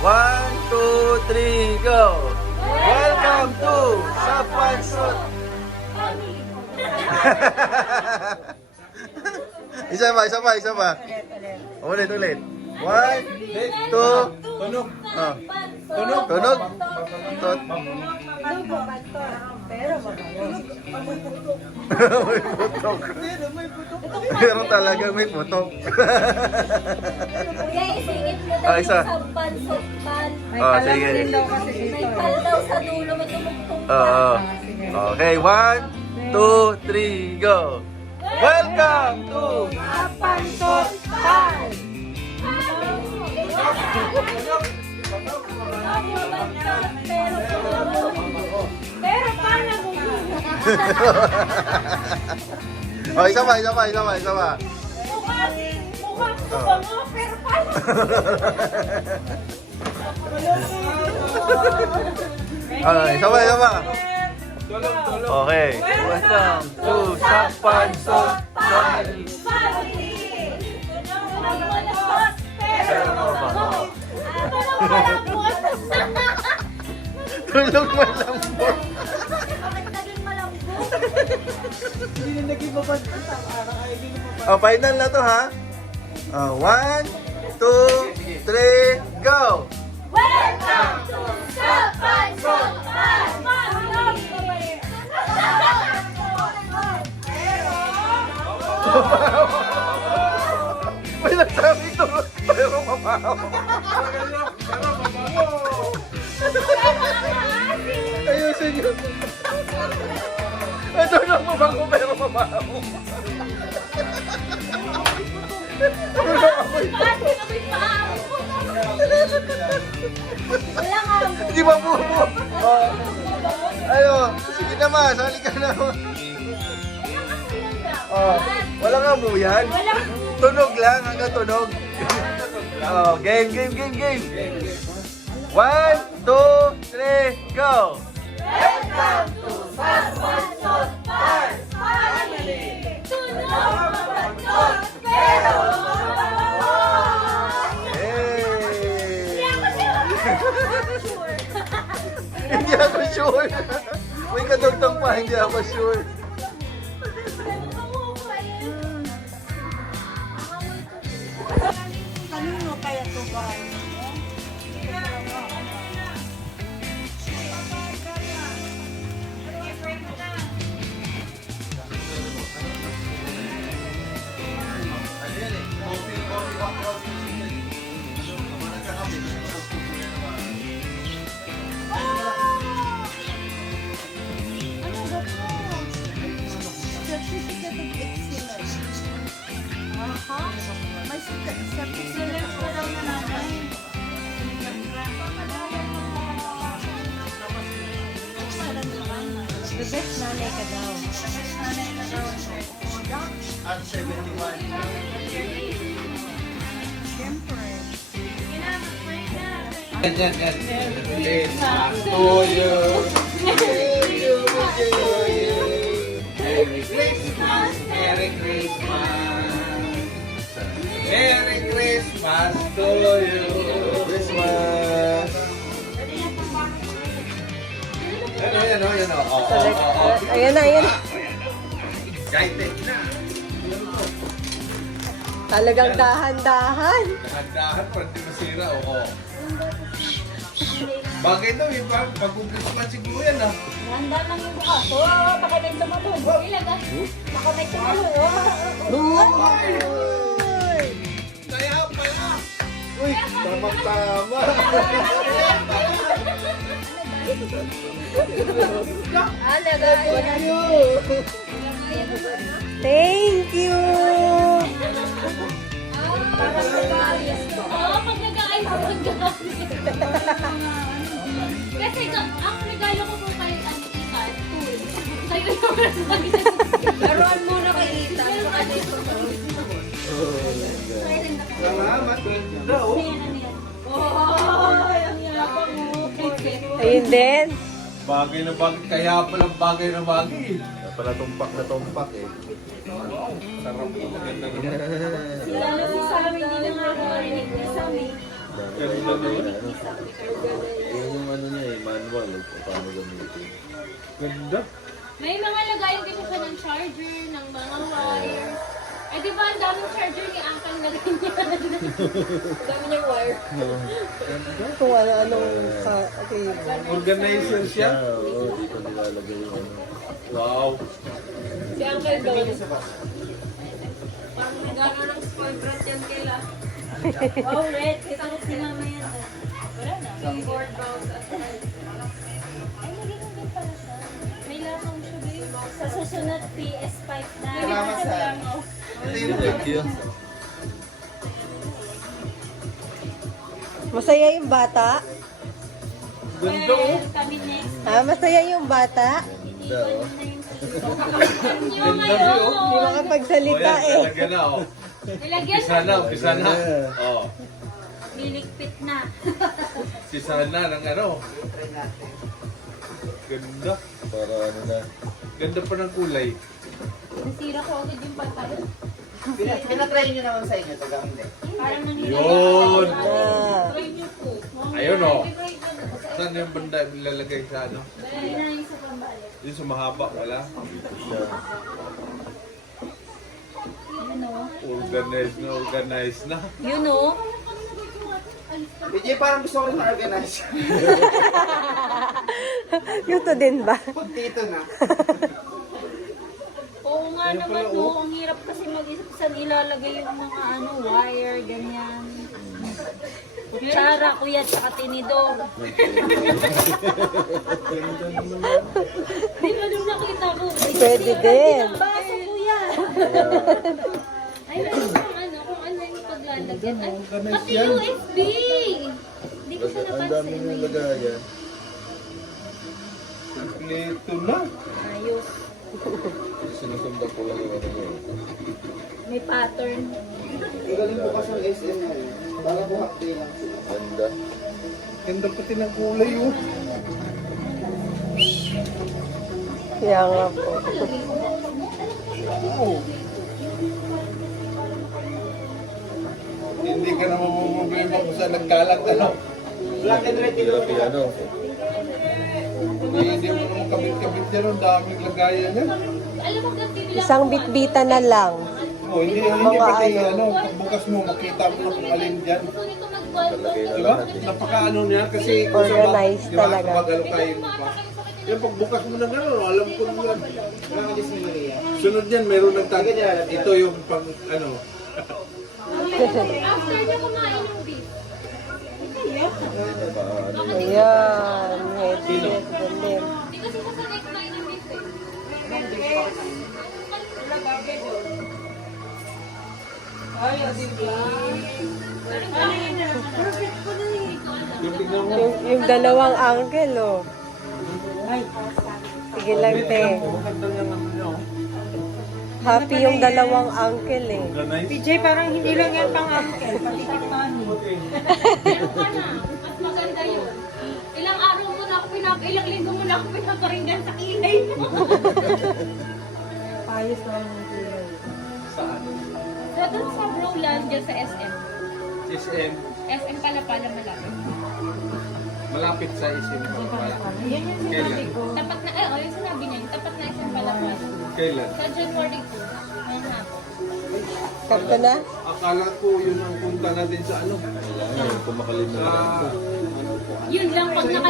1, 2, 3, go! Welcome to Sapansot! Isa pa. Ulit. 1, 2, Tunog. tunog. Tot. Pero magayon. May putok. Pero talagang may putok. Kuya, isingit mo daw Isa. yung sampan, sukpan. May Oh, kalam sige. din daw kasi dito. May kal daw sa dulo, may tumugtong pa. Oo. Okay, 1, 2, 3, go! Welcome to Sapansot Pan! Pero paano mo yun? Oh, isa pa. Mukhang bango, pero paano? Okay, isa pa. Tulog. Okay. Welcome to Sapansot Family! Pero mabango. Tulog malambot. Bakit naging malambot? Hindi na naging mabanta. Oh, final na to ha. 1, 2, 3, go! Welcome to Sapan Sopan! May nagsabi ito, pero mabaho. Ayusin nyo. Ito lang mabango, pero mabaho. Wala nga mo. Hindi ba bubo? Ayo, sige naman, sali ka na. Wala nga mo yan. Tunog lang, hanggang tunog. Game. 1, 2, 3, go! Welcome to Sapan Sopan! Family! Tunog mabantot, pero mabango! Hey! Sure. Hindi ako sure. May kadugtong pa, hindi ako sure. Kanino kaya ito ba? Ano ba po? Certificate of Excellence. Aha. May certificate pa daw na nanay. The best nanay ka daw. At 71. Siyempre. Yan. To you. Merry Christmas. Merry Christmas to you. Christmas! Yan o. Ayan na. Excited na. Talagang dahan-dahan. Dahan-dahan para di masira. Oo. Bagay daw yung pag-Christmas siguro yan ah. Handa lang yung bukas. Baka may tumalog. Ilag ah. Baka may tumalog. Kaya pala. Uy, tamang-tama! Thank you! Parang nag-aayos. Oo, pag nag-aayos ako, kasi ang regalo ko po kay Ethan, tool. Sa'yo yung Laruan muna kay Ethan. Salamat. Ganda oh. Ayun din. Bagay na bagay. Kaya palang bagay na bagay. Pala tumpak na tumpak eh. Sarap po. Maganda naman. Lalo si Sammy, hindi na nga ako narinig ni Sammy. Ganda naman. Ganda. May mga lagayan kasi siya ng charger, ng mga wire. Eh di ba ang daming charger ni Uncle na ganyan? Ang dami niyang wire. Kung ano-anong okay. Organizer siya. Oo, dito nilalagay yung ano. Wow. Si Uncle doon. Parang gano'n ng spoil brat yan kaila. Oh, red. Kita ko si mama yan. Wala na. Some board bounce at night. Ay, nagiging din pala siya. May lamang siya, babe. Sa susunod, PS5 na. Salamat sa... Thank you. Masaya yung bata? Ganda oh. Kami next. Ha? Masaya yung bata? Ganda, oh. Hindi mo Ganda view, oh. Hindi ngayon. makapagsalita Oh, yan, eh. talaga na oh. Nilagyan Umpisa na, umpisa na. Oh. Niligpit na. Umpisa na ng ano. Ganda. Para ano na. Ganda pa ng kulay. Nasira ko agad yung pantalon. Pinatry nyo naman sa inyo, taga hindi. Parang Yun. Ah. Try niyo po. Ayun oh. Saan yung banda ilalagay sa ano? Dahil na yung sa pambalik. Yung sa mahaba, wala. Yun o. Organized na, organized na. Yun o. BJ, parang gusto ko rin na-organize. Yung to din ba? Puntito na. Oo nga naman no. Ang hirap kasi mag-isip saan ilalagay yung mga ano, wire, ganyan. Kutsara, kuya, tsaka tinidor. Di ba nung nakita ko? Pwede din. Baso, kuya. Ay, meron kung ano yung paglalagyan. Ay, pati USB! Hindi ko siya Ang dami napansin. nyung lagayan. Kompleto na. Ayos. Sinusundan ko lang yung ano yun. May pattern. Galing bukas ng SM na yun. Para buhak din lang sila. Ganda. Ganda pati ng kulay oh. Kaya nga po. Hindi ka naman problema kung saan nagkalat ano. Black and red Sila yun. piano. Hindi mo naman kabit-kabit yan. Ang daming lagayan yan. Alam mo, ganti nila Isang bitbita na lang. Oh, hindi Mga pati ano. ano, pagbukas mo, makita mo na kung alin dyan. gusto nito mag-ball. Lagay na Diba? lahat. Napaka-ano niya kasi Organized talaga. Pag ano kayo pa. Yung pagbukas mo na gano'n, alam ko naman. Wala ka Diyos memory yan. Sunod yan, meron nagtagit. Ito yung pang ano. After niya kumain yung beef. Ayan. Headset. Galing. Hindi kasi sasanay kumain ng beef eh. Yung tignan mo. Yung dalawang uncle, oh. Sige lang, te. Maganda yung ano niya. oh. Happy yung dalawang uncle, eh. Organized. PJ, parang hindi lang yan pang uncle, pati pang mami. Meron ka na. Mas maganda yun. Ilang araw mo na ako ilang linggo mo na ako pinaparinggan sa kilay mo. Payos naman yung kilay. Saan? So, doon sa Rowland, dyan sa SM. SM. SM pala malapit. Malapit sa SM. Pala. Yan yung sinabi ko. Tapat na, yung sinabi niya, yung tapat na SM pala. Kailan? Sa January 2. Ngayon hapon. Cut ko na? Akala ko yun ang punta natin sa ano. Kailangan, kumakalim na Sa lang. Yun lang pag naka